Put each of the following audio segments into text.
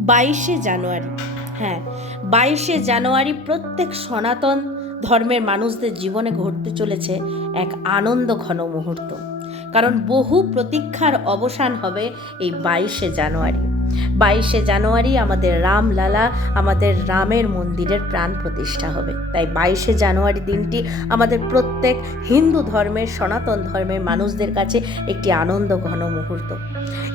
বাইশে জানুয়ারি হ্যাঁ বাইশে জানুয়ারি প্রত্যেক সনাতন ধর্মের মানুষদের জীবনে ঘটতে চলেছে এক আনন্দ ঘন মুহূর্ত। কারণ বহু প্রতীক্ষার অবসান হবে এই বাইশে জানুয়ারি। বাইশে জানুয়ারি আমাদের রামলালা, আমাদের রামের মন্দিরের প্রাণ প্রতিষ্ঠা হবে। তাই বাইশে জানুয়ারি দিনটি আমাদের প্রত্যেক হিন্দু ধর্মের, সনাতন ধর্মের মানুষদের কাছে একটি আনন্দ ঘন মুহূর্ত।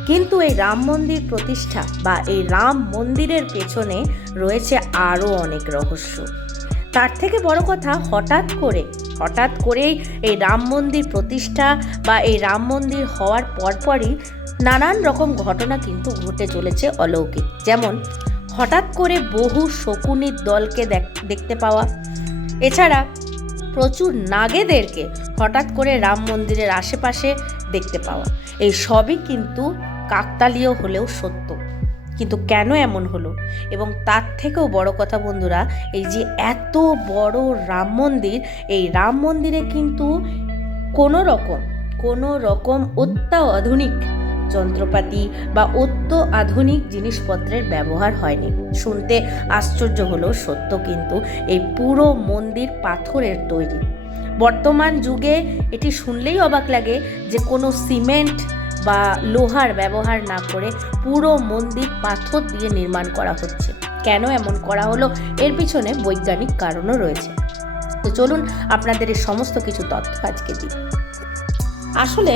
কিন্তু এই রাম মন্দির প্রতিষ্ঠা বা এই রাম মন্দিরের পেছনে রয়েছে আরও অনেক রহস্য। তার থেকে বড় কথা হঠাৎ করে, হঠাৎ করেই এই রাম মন্দির প্রতিষ্ঠা বা এই রাম মন্দির হওয়ার পরপরই নানান রকম ঘটনা কিন্তু ঘটে চলেছে অলৌকিক। যেমন, হঠাৎ করে বহু শকুনির দলকে দেখ- দেখতে পাওয়া। এছাড়া প্রচুর নাগেদেরকে হঠাৎ করে রাম মন্দিরের আশেপাশে দেখতে পাওয়া। এই সবই কিন্তু কাকতালীয় হলেও সত্য। কিন্তু কেন এমন হলো? এবং তার থেকেও বড় কথা বন্ধুরা, এই যে এত বড় রাম মন্দির, এই রাম মন্দিরে কিন্তু কোনো রকম কোনো রকম অত্যাধুনিক যন্ত্রপাতি বা অত্য আধুনিক জিনিসপত্রের ব্যবহার হয়নি। শুনতে আশ্চর্য হলো সত্য কিন্তু এই পুরো মন্দির পাথরের তৈরি। বর্তমান যুগে এটি শুনলেই অবাক লাগে যে কোনো সিমেন্ট বা লোহার ব্যবহার না করে পুরো মন্দির পাথর দিয়ে নির্মাণ করা হচ্ছে। কেন এমন করা হলো এর পিছনে বৈজ্ঞানিক কারণও রয়েছে। তো চলুন আপনাদের এই সমস্ত কিছু তথ্য আজকে দিই। আসলে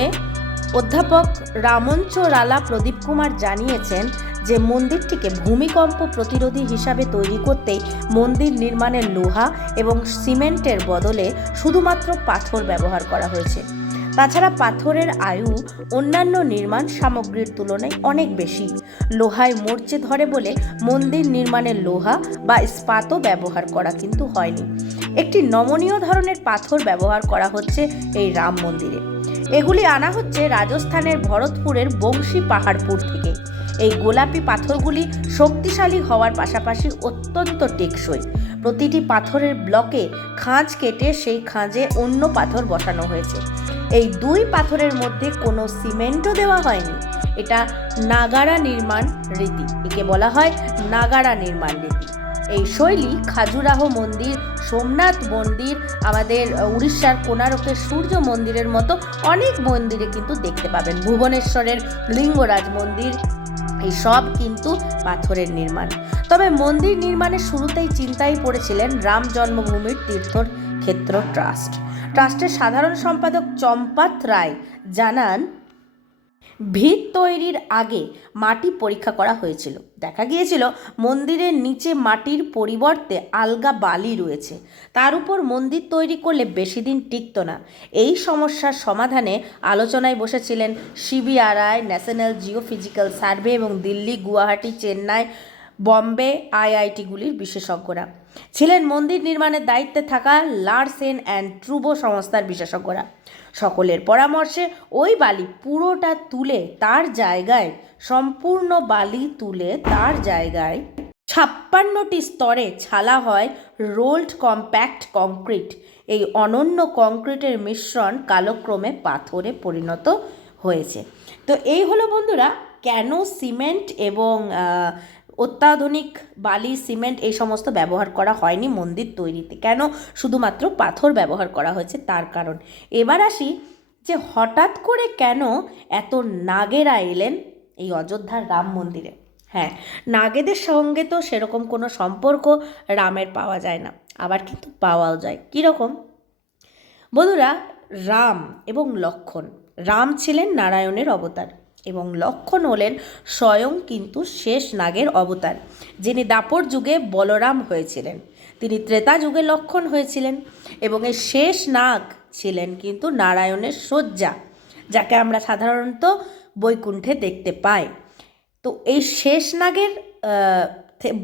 অধ্যাপক রামঞ্চ রালা প্রদীপ কুমার জানিয়েছেন যে মন্দিরটিকে ভূমিকম্প প্রতিরোধী হিসাবে তৈরি করতেই মন্দির নির্মাণের লোহা এবং সিমেন্টের বদলে শুধুমাত্র পাথর ব্যবহার করা হয়েছে। তাছাড়া পাথরের আয়ু অন্যান্য নির্মাণ সামগ্রীর তুলনায় অনেক বেশি। লোহায় মরচে ধরে বলে মন্দির নির্মাণের লোহা বা ইস্পাতও ব্যবহার করা কিন্তু হয়নি। একটি নমনীয় ধরনের পাথর ব্যবহার করা হচ্ছে এই রাম মন্দিরে। এগুলি আনা হচ্ছে রাজস্থানের ভরতপুরের বংশী পাহাড়পুর থেকে। এই গোলাপি পাথরগুলি শক্তিশালী হওয়ার পাশাপাশি অত্যন্ত টেকসই। প্রতিটি পাথরের ব্লকে খাঁজ কেটে সেই খাঁজে অন্য পাথর বসানো হয়েছে। এই দুই পাথরের মধ্যে কোনো সিমেন্টও দেওয়া হয়নি। এটা নাগারা নির্মাণ রীতি। একে বলা হয় নাগারা নির্মাণ রীতি। এই শৈলী খাজুরাহ মন্দির সোমনাথ মন্দির, আমাদের উড়িষ্যার কোনারকের সূর্য মন্দিরের মতো অনেক মন্দিরে কিন্তু দেখতে পাবেন। ভুবনেশ্বরের লিঙ্গরাজ মন্দির, এই সব কিন্তু পাথরের নির্মাণ। তবে মন্দির নির্মাণের শুরুতেই চিন্তায় পড়েছিলেন রাম জন্মভূমির তীর্থর ক্ষেত্র ট্রাস্ট। ট্রাস্টের সাধারণ সম্পাদক চম্পাত রায় জানান ভিত তৈরির আগে মাটি পরীক্ষা করা হয়েছিল। দেখা গিয়েছিল, মন্দিরের নিচে মাটির পরিবর্তে আলগা বালি রয়েছে। তার উপর মন্দির তৈরি করলে বেশি দিন টিকত না। এই সমস্যার সমাধানে আলোচনায় বসেছিলেন সিবিআরআই, ন্যাশনাল জিওফিজিক্যাল সার্ভে এবং দিল্লি, গুয়াহাটি, চেন্নাই বম্বে আইআইটিগুলির বিশেষজ্ঞরা। ছিলেন মন্দির নির্মাণের দায়িত্বে থাকা লার্সেন অ্যান্ড ট্রুবো সংস্থার বিশেষজ্ঞরা। সকলের পরামর্শে ওই বালি পুরোটা তুলে তার জায়গায়, সম্পূর্ণ বালি তুলে তার জায়গায় ছাপ্পান্নটি স্তরে ছালা হয় রোল্ড কম্প্যাক্ট কংক্রিট। এই অনন্য কংক্রিটের মিশ্রণ কালক্রমে পাথরে পরিণত হয়েছে। তো এই হলো বন্ধুরা, কেন সিমেন্ট এবং অত্যাধুনিক বালি, সিমেন্ট এই সমস্ত ব্যবহার করা হয়নি মন্দির তৈরিতে। কেন? শুধুমাত্র পাথর ব্যবহার করা হয়েছে তার কারণ। এবার আসি যে হঠাৎ করে কেন এত নাগেরা এলেন এই অযোধ্যার রাম মন্দিরে? হ্যাঁ নাগেদের সঙ্গে তো সেরকম কোনো সম্পর্ক রামের পাওয়া যায় না, আবার কিন্তু পাওয়াও যায়। কীরকম? বন্ধুরা, রাম এবং লক্ষণ। রাম ছিলেন নারায়ণের অবতার। এবং লক্ষণ হলেন স্বয়ং কিন্তু শেষ নাগের অবতার, যিনি দাপর যুগে বলরাম হয়েছিলেন। তিনি ত্রেতা যুগে লক্ষণ হয়েছিলেন এবং এই শেষ নাগ ছিলেন কিন্তু নারায়ণের শয্যা, যাকে আমরা সাধারণত বৈকুণ্ঠে দেখতে পাই। তো এই শেষ নাগের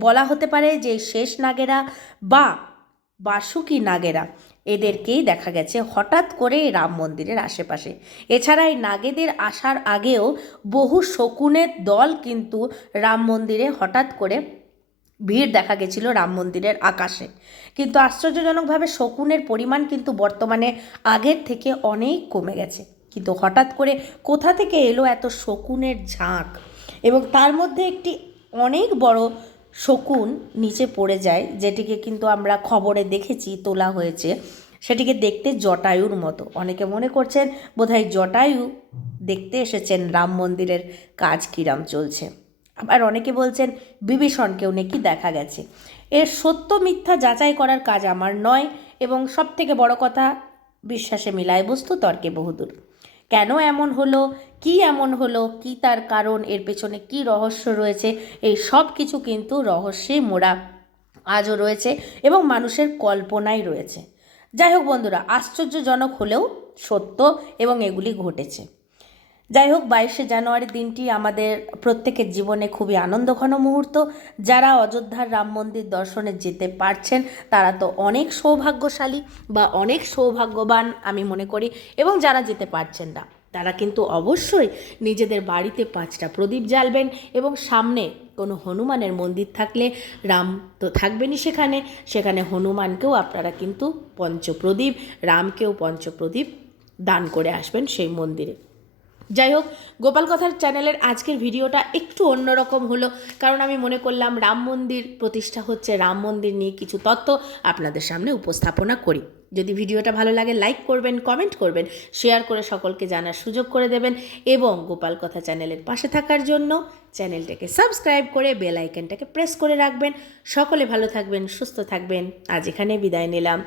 বলা হতে পারে যে শেষ নাগেরা বা বাসুকি নাগেরা এদেরকেই দেখা গেছে হঠাৎ করে রাম মন্দিরের আশেপাশে। এছাড়া এই নাগেদের আসার আগেও বহু শকুনের দল কিন্তু রাম মন্দিরে হঠাৎ করে ভিড় দেখা গেছিল রাম মন্দিরের আকাশে। কিন্তু আশ্চর্যজনকভাবে শকুনের পরিমাণ কিন্তু বর্তমানে আগের থেকে অনেক কমে গেছে। কিন্তু হঠাৎ করে কোথা থেকে এলো এত শকুনের ঝাঁক? এবং তার মধ্যে একটি অনেক বড় শকুন নিচে পড়ে যায়, যেটিকে কিন্তু আমরা খবরে দেখেছি, তোলা হয়েছে। সেটিকে দেখতে জটায়ুর মতো। অনেকে মনে করছেন, বোধহয় জটায়ু দেখতে এসেছেন, রাম মন্দিরের কাজ কিরাম চলছে। আবার অনেকে বলছেন বিভীষণকেও নাকি দেখা গেছে। এর সত্য মিথ্যা যাচাই করার কাজ আমার নয়, এবং সব থেকে বড় কথা, বিশ্বাসে মিলায় বস্তু তর্কে বহুদূর। কেন এমন হলো? কি এমন হলো? কি তার কারণ? এর পেছনে কি রহস্য রয়েছে? এই সব কিছু কিন্তু রহস্যে মোড়া আজও রয়েছে এবং মানুষের কল্পনাই রয়েছে। যাই হোক বন্ধুরা, আশ্চর্যজনক হলেও সত্য এবং এগুলি ঘটেছে। যাই হোক, বাইশে জানুয়ারি দিনটি আমাদের প্রত্যেকের জীবনে খুবই আনন্দঘন মুহূর্ত। যারা অযোধ্যার রাম মন্দির দর্শনে যেতে পারছেন, তারা তো অনেক সৌভাগ্যশালী বা অনেক সৌভাগ্যবান আমি মনে করি এবং যারা যেতে পারছেন না। তারা কিন্তু অবশ্যই নিজেদের বাড়িতে পাঁচটা প্রদীপ জ্বালবেন এবং সামনে কোনো হনুমানের মন্দির থাকলে রাম তো থাকবেনই সেখানে। সেখানে হনুমানকেও আপনারা কিন্তু পঞ্চপ্রদীপ, রামকেও পঞ্চপ্রদীপ দান করে আসবেন সেই মন্দিরে। যাই হোক, গোপাল কথার চ্যানেলের আজকের ভিডিওটা একটু অন্যরকম হলো, কারণ আমি মনে করলাম রাম মন্দির প্রতিষ্ঠা হচ্ছে, রাম মন্দির নিয়ে কিছু তথ্য আপনাদের সামনে উপস্থাপনা করি। যদি ভিডিওটা ভালো লাগে লাইক করবেন কমেন্ট করবেন শেয়ার করে সকলকে জানার সুযোগ করে দেবেন এবং গোপাল কথা চ্যানেলের পাশে থাকার জন্য চ্যানেলটাকে সাবস্ক্রাইব করে বেল আইকনটাকে প্রেস করে রাখবেন। সকলে ভালো থাকবেন, সুস্থ থাকবেন। আজ এখানে বিদায় নিলাম।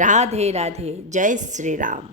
রাধে রাধে, জয় শ্রীরাম।